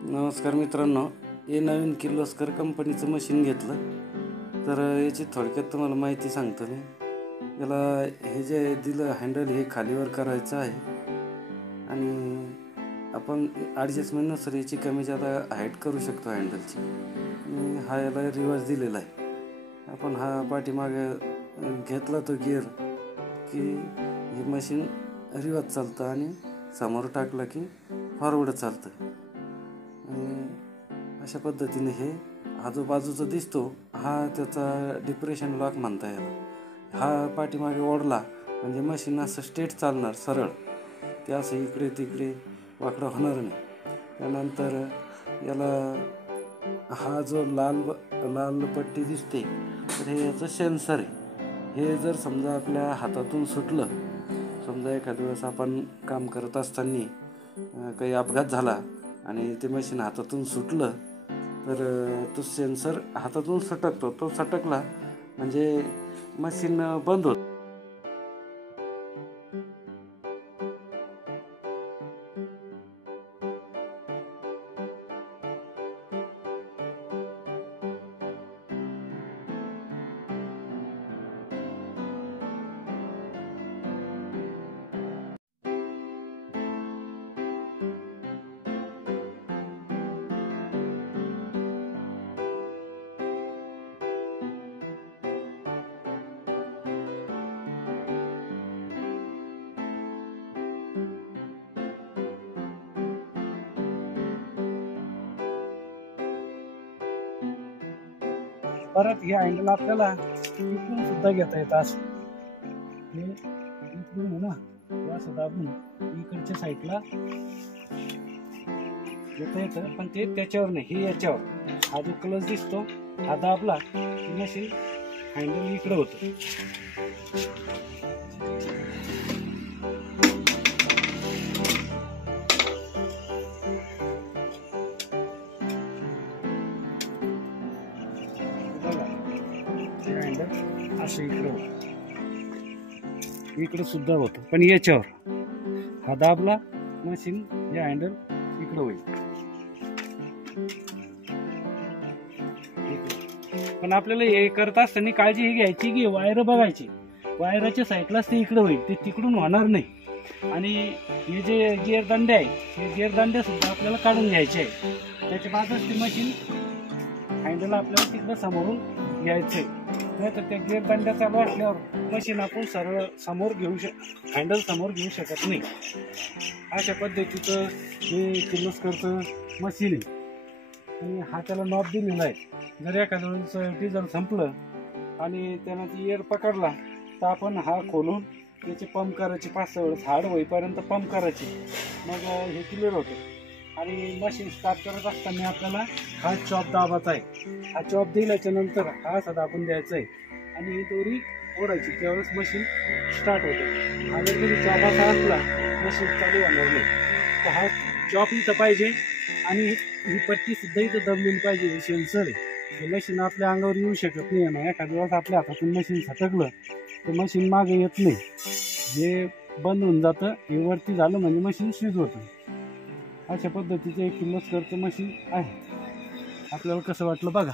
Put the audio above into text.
नमस्कार मित्रांनो, हे नवीन किर्लोस्कर कंपनीचं मशीन घेतलं. तर याची थोडक्यात तुम्हाला माहिती सांगतो मी. याला हे जे दिलं हँडल हे खालीवर करायचं आहे आणि आपण ॲडजस्टमेंटनुसार याची कमी जादा हाईट करू शकतो हँडलची. आणि हा याला रिवर्स दिलेला आहे. आपण हा पाठीमागे घेतला तो गिअर की हे मशीन रिवर्स चालतं आणि समोर टाकलं की फॉरवर्ड चालतं. अशा पद्धतीने हे आजूबाजूचा दिसतो हा त्याचा डिप्रेशन लॉक म्हणता येईल. हा पाठीमागे ओढला म्हणजे मशीन असं स्ट्रेट चालणार, सरळ. ते असं इकडे तिकडे वाकडं होणार नाही. त्यानंतर याला हा जो लाल पट्टी दिसते तर हे याचं सेन्सर आहे. हे जर समजा आपल्या हातातून सुटलं, समजा एखाद्या वेळेस आपण काम करत असताना काही अपघात झाला आणि ते मशीन हातातून सुटलं तर तो सेन्सर हातातून सटकतो. तो सटकला म्हणजे मशीन बंद होतं. परत हे हँडल आपल्याला इकडून सुद्धा घेता येतं. असं हे इकडून आहे ना, हे असं दाबून इकडच्या साईडला घेता येतं, पण ते त्याच्यावर नाही, हे याच्यावर. हा जो क्लच दिसतो हा दाबला की मशीन हँडल इकडे होतं. असं इकडे होतं, इकडे सुद्धा होतं, पण याच्यावर हा दाबला मशीन हे हँडल इकडे होईल. पण आपल्याला हे करत असताना काळजी ही घ्यायची की वायर बघायची, वायराच्या साईडलाच ते इकडे होईल, ते तिकडून होणार नाही. आणि हे जे गिअर दांडे आहे हे गिअर दांडे सुद्धा आपल्याला काढून घ्यायचे आहे. त्याच्या बाजूच ते मशीन हँडल आपल्याला तिकडे समोरून घ्यायचंय. नाही तर त्या गिअर दांड्या चालू असल्यावर मशीन आपण सरळ समोर हँडल समोर घेऊ शकत नाही. अशा पद्धतीचं हे किर्लोस्करचं मशीन आहे. आणि हा त्याला नॉब दिलेला आहे. जर एखाद्या वेळेस डिझेल संपलं आणि त्यानं ती एअर पकडला तर आपण हा खोलून त्याचे पंप करायचे, 5-6 वेळेस हार्ड होईपर्यंत पंप करायचे, मग हे क्लिअर होतं. आणि मशीन स्टार्ट करत असताना आपल्याला हा चॉप दाबायचा आहे. हा चॉप दिल्याच्या नंतर हा असा दाबून द्यायचा आहे आणि ही दोरी ओढायची, त्यावेळेस मशीन स्टार्ट होते. हा जर कधी चॉप असा असला मशीन चालू होणार नाही. तर हा चॉप इथं पाहिजे आणि ही पट्टी सुद्धा इथं दबलेली पाहिजे. हे सेन्सर आहे, हे मशीन आपल्या अंगावर येऊ शकत नाही ना. एखाद्या वेळेस आपल्या हातातून मशीन सटकलं तर मशीन मागे येत नाही, जे बंद होऊन जातं. हे वरती झालं म्हणजे मशीन स्विच होतं. अशा पद्धतीचं एक किर्लोस्करचं मशीन आहे. आपल्याला कसं वाटलं बघा.